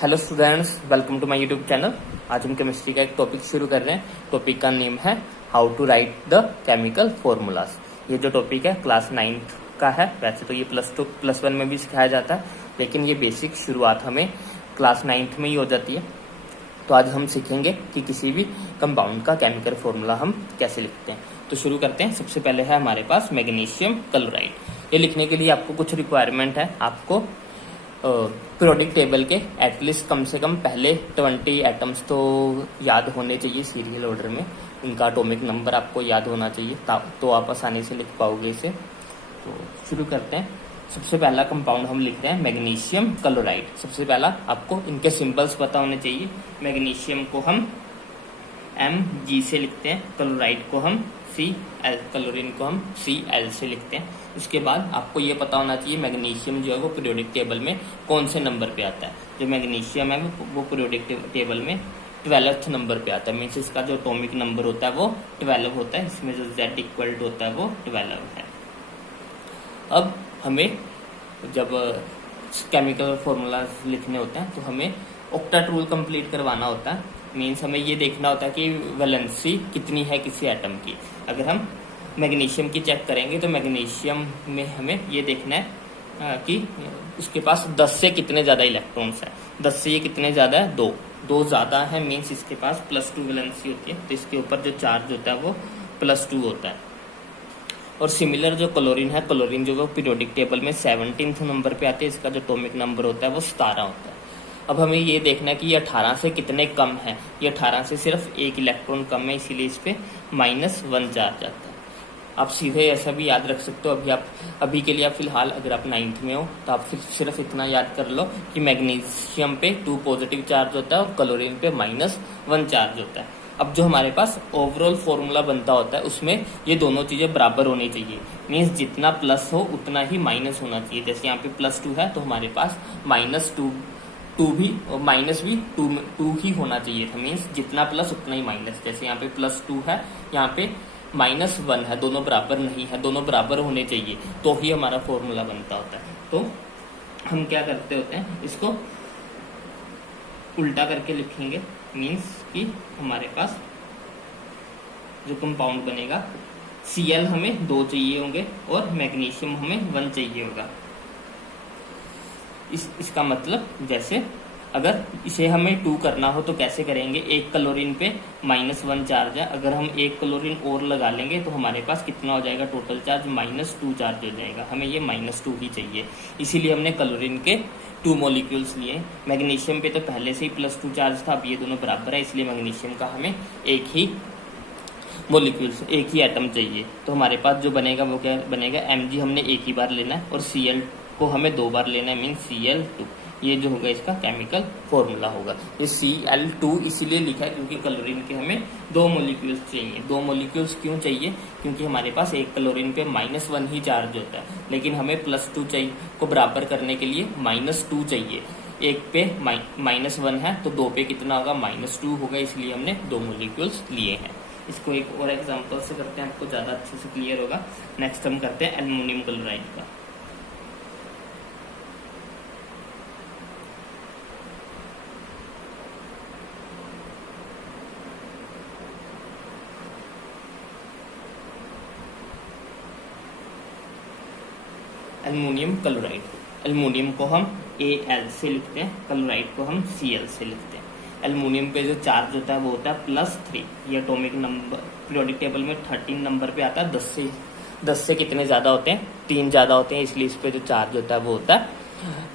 Hello students, welcome to my YouTube channel. आज हम chemistry का एक टॉपिक शुरू कर रहे हैं। टॉपिक का नेम है how to write the chemical formulas. ये जो टॉपिक है क्लास 9th का है। वैसे तो ये +2 +1 में भी सिखाया जाता है, लेकिन ये बेसिक शुरुआत हमें क्लास 9th में ही हो जाती है। तो आज हम सीखेंगे कि किसी भी कंपाउंड का केमिकल फॉर्मूला हम कैसे लिखते हैं। तो शुरू करते हैं। सबसे पहले है हमारे पास मैग्नीशियम क्लोराइड। ये लिखने के लिए आपको कुछ रिक्वायरमेंट है। आपको पीरियोडिक टेबल के एटलीस्ट कम से कम पहले 20 एटम्स तो याद होने चाहिए सीरियल ऑर्डर में। इनका एटॉमिक नंबर आपको याद होना चाहिए, तो आप आसानी से लिख पाओगे इसे। तो शुरू करते हैं। सबसे पहला कंपाउंड हम लिख रहे हैं मैग्नीशियम क्लोराइड। सबसे पहला आपको इनके सिंबल्स पता होने चाहिए। मैग्नीशियम को हम Mg से लिखते हैं, क्लोराइड को हम Cl, क्लोरीन को हम Cl से लिखते हैं। उसके बाद आपको ये पता होना चाहिए मैग्नीशियम जो है वो पीरियोडिक टेबल में कौन से नंबर पे आता है। जो मैग्नीशियम है वो पीरियोडिक टेबल में 12th नंबर पे आता है। मीन्स इसका जो एटॉमिक नंबर होता है वो 12 होता है। इसमें जो Z= होता है वो 12 है। अब हमें जब केमिकल फॉर्मूलाज लिखने होते हैं तो हमें ऑक्टेट रूल कंप्लीट करवाना होता है। मीन्स हमें ये देखना होता है कि वैलेंसी कितनी है किसी एटम की। अगर हम मैग्नीशियम की चेक करेंगे तो मैग्नीशियम में हमें ये देखना है कि उसके पास 10 से कितने ज़्यादा इलेक्ट्रॉन्स हैं। 10 से ये कितने ज़्यादा है, 2 ज़्यादा है। मीन्स इसके पास +2 वैलेंसी होती है, तो इसके ऊपर जो चार्ज होता है वो +2 होता है। और सिमिलर जो क्लोरीन है, क्लोरीन जो वो पीरियोडिक टेबल में 17th नंबर पे आती है। इसका जो एटॉमिक नंबर होता है वो 17 होता है। अब हमें ये देखना है कि ये 18 से कितने कम है। ये 18 से सिर्फ 1 इलेक्ट्रॉन कम है, इसीलिए इस पे -1 चार्ज आता है। आप सीधे ऐसा भी याद रख सकते हो। अभी के लिए आप फिलहाल अगर आप 9th में हो तो आप सिर्फ इतना याद कर लो कि मैग्नीशियम पे 2 पॉजिटिव चार्ज होता है और क्लोरीन पे -1 चार्ज होता है। अब जो हमारे पास ओवरऑल फॉर्मूला बनता होता है उसमें ये दोनों चीज़ें बराबर होनी चाहिए। मीन्स जितना प्लस हो उतना ही माइनस होना चाहिए। जैसे यहाँ पे +2 है तो हमारे पास -2 भी और माइनस भी 2 ही होना चाहिए था। मीन्स जितना प्लस उतना ही माइनस। जैसे यहाँ पे +2 है, यहाँ पे -1 है, दोनों बराबर नहीं है, दोनों बराबर होने चाहिए तो ही हमारा फॉर्मूला बनता होता है। तो हम क्या करते होते हैं, इसको उल्टा करके लिखेंगे। मीन्स कि हमारे पास जो कंपाउंड बनेगा Cl हमें 2 चाहिए होंगे और मैग्नीशियम हमें 1 चाहिए होगा। इसका मतलब जैसे अगर इसे हमें 2 करना हो तो कैसे करेंगे। 1 क्लोरीन पे -1 चार्ज है। अगर हम 1 क्लोरीन और लगा लेंगे तो हमारे पास कितना हो जाएगा, टोटल चार्ज -2 चार्ज हो जाएगा। हमें ये -2 ही चाहिए, इसीलिए हमने क्लोरीन के 2 मॉलिक्यूल्स लिए। मैग्नीशियम पे तो पहले से ही +2 चार्ज था, अब ये दोनों बराबर है, इसलिए मैग्नीशियम का हमें एक ही मॉलिक्यूल्स, एक ही एटम चाहिए। तो हमारे पास जो बनेगा वो क्या बनेगा, Mg हमने एक ही बार लेना है और Cl को हमें 2 बार लेना है, मीन्स Cl2। ये जो होगा इसका केमिकल फॉर्मूला होगा। ये Cl2 इसीलिए लिखा है क्योंकि क्लोरीन के हमें 2 मॉलिक्यूल्स चाहिए। 2 मॉलिक्यूल्स क्यों चाहिए, क्योंकि हमारे पास 1 क्लोरीन पे -1 ही चार्ज होता है, लेकिन हमें +2 चाहिए को बराबर करने के लिए -2 चाहिए। 1 पे -1 है तो 2 पे कितना होगा, -2 होगा, इसलिए हमने 2 मॉलिक्यूल्स लिए हैं। इसको एक और एग्जाम्पल से करते हैं, आपको ज़्यादा अच्छे से क्लियर होगा। नेक्स्ट हम करते हैं एल्युमिनियम क्लोराइड का। एल्युमिनियम क्लोराइड, एल्युमिनियम को हम Al से लिखते हैं, क्लोराइड को हम Cl से लिखते हैं। एल्युमिनियम पे जो चार्ज होता है वो होता है +3। ये एटॉमिक नंबर पीरियोडिक टेबल में 13 नंबर पे आता है। 10 से कितने ज़्यादा होते हैं, 3 ज़्यादा होते हैं, इसलिए इस पे जो चार्ज होता है वो होता है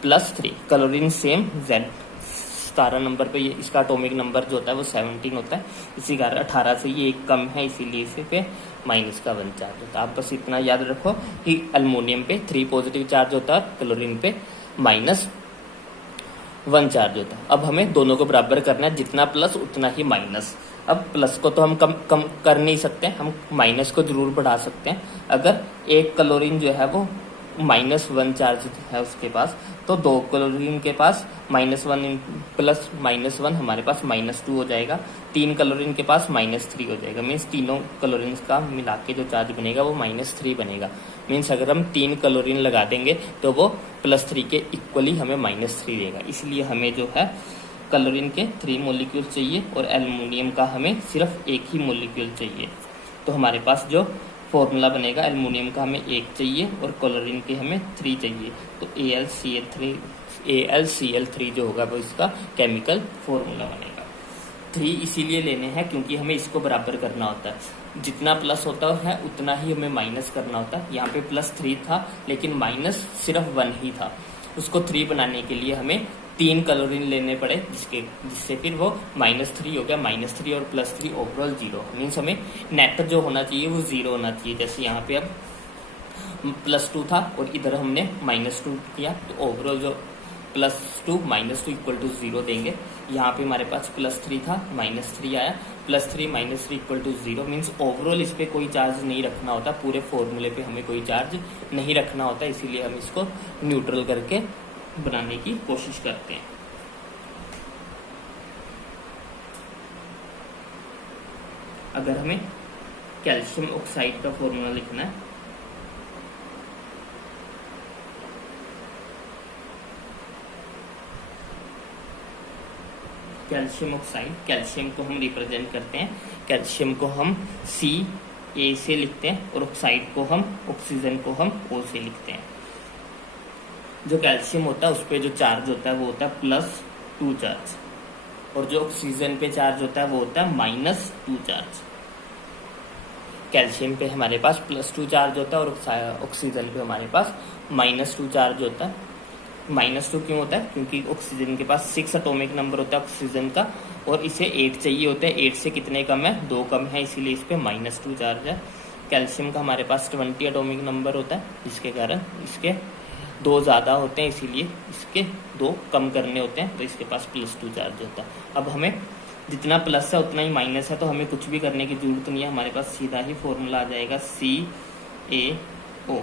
+3। क्लोरीन सेम Z17 नंबर पे, ये इसका एटॉमिक नंबर जो होता है वो 17 होता है। इसी कारण 18 से ये 1 कम है, इसीलिए इसे पे -1 चार्ज होता है। आप बस इतना याद रखो कि एल्युमिनियम पे 3 पॉजिटिव चार्ज होता है, क्लोरीन पे -1 चार्ज होता है। अब हमें दोनों को बराबर करना है, जितना प्लस उतना ही माइनस। अब प्लस को तो हम कम कर नहीं सकते, हम माइनस को जरूर बढ़ा सकते हैं। अगर 1 क्लोरीन जो है वो -1 चार्ज है उसके पास, तो 2 क्लोरीन के पास -1 प्लस -1 हमारे पास -2 हो जाएगा। 3 क्लोरीन के पास -3 हो जाएगा। मीन्स तीनों क्लोरीन का मिला के जो चार्ज बनेगा वो -3 बनेगा। मीन्स अगर हम 3 क्लोरीन लगा देंगे तो वो +3 के इक्वली हमें -3 देगा। इसलिए हमें जो है क्लोरीन के 3 मॉलिक्यूल चाहिए और एल्युमिनियम का हमें सिर्फ एक ही मॉलिक्यूल चाहिए। तो हमारे पास जो फॉर्मूला बनेगा, एल्युमिनियम का हमें 1 चाहिए और क्लोरीन के हमें 3 चाहिए। तो AlCl3 जो होगा वो इसका केमिकल फॉर्मूला बनेगा। 3 इसीलिए लेने हैं क्योंकि हमें इसको बराबर करना होता है। जितना प्लस होता है उतना ही हमें माइनस करना होता है। यहाँ पे +3 था लेकिन माइनस सिर्फ 1 ही था। उसको 3 बनाने के लिए हमें 3 क्लोरीन लेने पड़े, जिससे फिर वो -3 हो गया। -3 और +3 ओवरऑल 0। मीन्स हमें नेट जो होना चाहिए वो 0 होना चाहिए। जैसे यहाँ पे अब +2 था और इधर हमने -2 किया, तो ओवरऑल जो +2 -2 = 0 देंगे। यहाँ पे हमारे पास +3 था, -3 आया, +3 -3 = 0। मीन्स ओवरऑल इस पर कोई चार्ज नहीं रखना होता, पूरे फॉर्मूले पे हमें कोई चार्ज नहीं रखना होता। इसीलिए हम इसको न्यूट्रल करके बनाने की कोशिश करते हैं। अगर हमें कैल्शियम ऑक्साइड का फॉर्मूला लिखना है, कैल्शियम ऑक्साइड, कैल्शियम को हम रिप्रेजेंट करते हैं, कैल्शियम को हम Ca से लिखते हैं और ऑक्साइड को हम, ऑक्सीजन को हम O से लिखते हैं। जो कैल्शियम होता है उस पर जो चार्ज होता है वो होता है +2 चार्ज, और जो ऑक्सीजन पे चार्ज होता है वो होता है -2 चार्ज। कैल्शियम पे हमारे पास +2 चार्ज होता है और ऑक्सीजन पे हमारे पास -2 चार्ज होता है। -2 क्यों होता है? क्योंकि ऑक्सीजन के पास 6 एटॉमिक नंबर होता है ऑक्सीजन का, और इसे 8 चाहिए होता है। 8 से कितने कम है? 2 कम है, इसीलिए इस पे -2 चार्ज है। कैल्शियम का हमारे पास 20 एटॉमिक नंबर होता है, जिसके कारण इसके 2 ज़्यादा होते हैं, इसीलिए इसके 2 कम करने होते हैं, तो इसके पास +2 चार्ज होता है। अब हमें जितना प्लस है उतना ही माइनस है, तो हमें कुछ भी करने की जरूरत नहीं है। हमारे पास सीधा ही फॉर्मूला आ जाएगा CaO,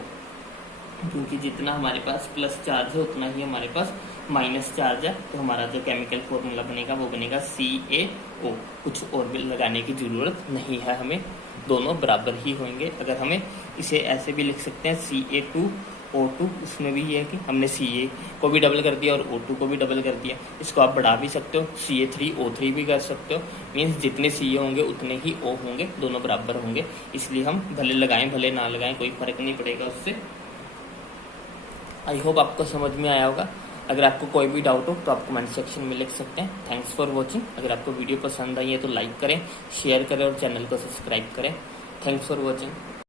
क्योंकि जितना हमारे पास प्लस चार्ज है उतना ही हमारे पास माइनस चार्ज है। तो हमारा जो केमिकल फॉर्मूला बनेगा वो बनेगा CaO। कुछ और भी लगाने की जरूरत नहीं है हमें, दोनों बराबर ही होंगे। अगर हमें इसे ऐसे भी लिख सकते हैं CA2O2, उसमें भी ये है कि हमने Ca को भी डबल कर दिया और O2 को भी डबल कर दिया। इसको आप बढ़ा भी सकते हो, CA3O3 भी कर सकते हो। मीन्स जितने Ca होंगे उतने ही O होंगे, दोनों बराबर होंगे। इसलिए हम भले लगाएं भले ना लगाएं, कोई फर्क नहीं पड़ेगा उससे। आई होप आपको समझ में आया होगा। अगर आपको कोई भी डाउट हो तो आप कमेंट सेक्शन में लिख सकते हैं। Thanks for watching. अगर आपको वीडियो पसंद आई है तो लाइक करें, शेयर करें और चैनल को सब्सक्राइब करें। Thanks for watching.